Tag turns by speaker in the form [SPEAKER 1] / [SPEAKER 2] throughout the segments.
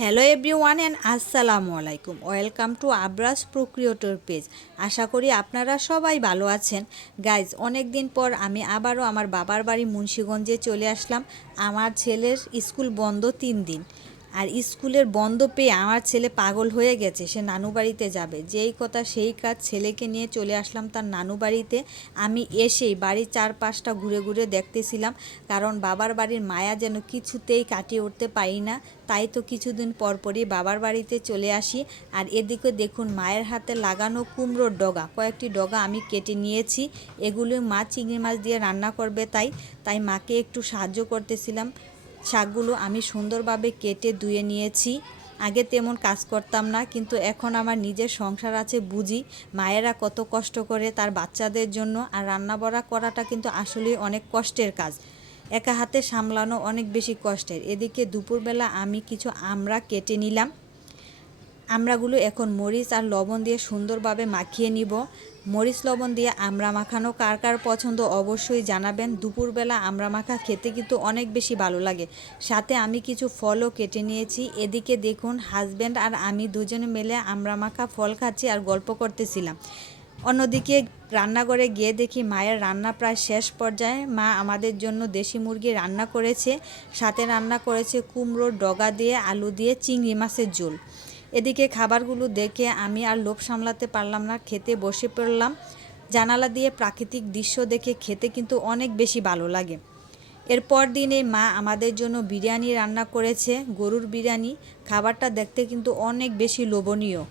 [SPEAKER 1] Hello everyone and আসসালামু আলাইকুম welcome to আব্রাস প্রক্রিয়টোর পেজ আশা করি আপনারা সবাই ভালো আছেন। গাইজ অনেক দিন পর আমি আবারও আমার বাবার বাড়ি মুন্সীগঞ্জে চলে আসলাম। আমার ছেলের স্কুল বন্ধ তিন দিন। আর স্কুলের বন্ধ পেয়ে আমার ছেলে পাগল হয়ে গেছে, সে নানু বাড়িতে যাবে। যেই কথা সেই কাজ ছেলেকে নিয়ে চলে আসলাম তার নানু বাড়িতে। আমি এসেই বাড়ির চারপাশটা ঘুরে ঘুরে দেখতেছিলাম, কারণ বাবার বাড়ির মায়া যেন কিছুতেই কাটিয়ে উঠতে পারি না। তাই তো কিছুদিন পর পরই বাবার বাড়িতে চলে আসি। আর এদিকে দেখুন মায়ের হাতে লাগানো কুমড়োর ডগা, কয়েকটি ডগা আমি কেটে নিয়েছি। এগুলো মা চিংড়ি মাছ দিয়ে রান্না করবে তাই তাই মাকে একটু সাহায্য করতেছিলাম। শাকগুলো আমি সুন্দরভাবে কেটে ধুয়ে নিয়েছি। আগে তেমন কাজ করতাম না, কিন্তু এখন আমার নিজের সংসার আছে বুঝি। মায়েরা কত কষ্ট করে তার বাচ্চাদের জন্য আর রান্না বড়া করাটা কিন্তু আসলেই অনেক কষ্টের কাজ। একা হাতে সামলানো অনেক বেশি কষ্টের। এদিকে দুপুরবেলা আমি কিছু আমরা কেটে নিলাম। আমড়াগুলো এখন মরিচ আর লবণ দিয়ে সুন্দরভাবে মাখিয়ে নিব। মরিচ লবণ দিয়ে আমড়া মাখানো কার কার পছন্দ অবশ্যই জানাবেন। দুপুরবেলা আমড়া মাখা খেতে কিন্তু অনেক বেশি ভালো লাগে। সাথে আমি কিছু ফলও কেটে নিয়েছি। এদিকে দেখুন হাজব্যান্ড আর আমি দুজনে মিলে আমড়া মাখা ফল খাচ্ছি আর গল্প করতেছিলাম। অন্যদিকে রান্নাঘরে গিয়ে দেখি মায়ের রান্না প্রায় শেষ পর্যায়ে। মা আমাদের জন্য দেশি মুরগি রান্না করেছে। সাথে রান্না করেছে কুমড়োর ডগা দিয়ে, আলু দিয়ে, চিংড়ি মাছের ঝোল। এদিকে খাবারগুলো দেখে আমি আর লোভ সামলাতে পারলাম না, খেতে বসে পড়লাম। জানালা দিয়ে প্রাকৃতিক দৃশ্য দেখে খেতে কিন্তু অনেক বেশি ভালো লাগে। এরপর দিনে মা আমাদের জন্য বিরিয়ানি রান্না করেছে, গরুর বিরিয়ানি। খাবারটা দেখতে কিন্তু অনেক বেশি লোভনীয়।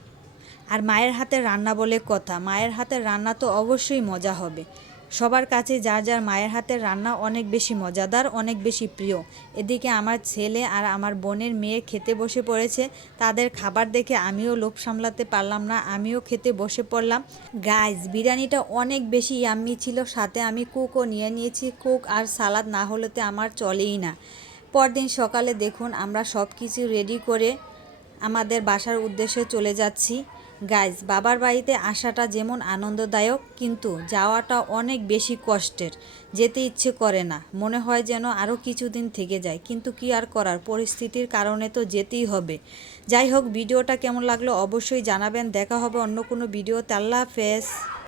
[SPEAKER 1] আর মায়ের হাতে রান্না বলে কথা, মায়ের হাতের রান্না তো অবশ্যই মজা হবে। সবার কাছে যার যার মায়ের হাতের রান্না অনেক বেশি মজাদার, অনেক বেশি প্রিয়। এদিকে আমার ছেলে আর আমার বোনের মেয়ে খেতে বসে পড়েছে। তাদের খাবার দেখে আমিও লোভ সামলাতে পারলাম না, আমিও খেতে বসে পড়লাম। গাইজ বিরিয়ানিটা অনেক বেশি ইয়াম্মি ছিল, সাথে আমি কুকও নিয়ে নিয়েছি। কুক আর সালাদ না হলেতে আমার চলেই না। পরদিন সকালে দেখুন আমরা সব কিছু রেডি করে আমাদের বাসার উদ্দেশ্যে চলে যাচ্ছি। গাইজ বাবার বাড়িতে আসাটা যেমন আনন্দদায়ক, কিন্তু যাওয়াটা অনেক বেশি কষ্টের। যেতে ইচ্ছে করে না। মনে হয় যেন আরও কিছুদিন থেকে যায়। কিন্তু কি আর করার? পরিস্থিতির কারণে তো যেতেই হবে। যাই হোক, ভিডিওটা কেমন লাগল অবশ্যই জানাবেন। দেখা হবে অন্য কোনো ভিডিওতে। আল্লাহ হাফেজ।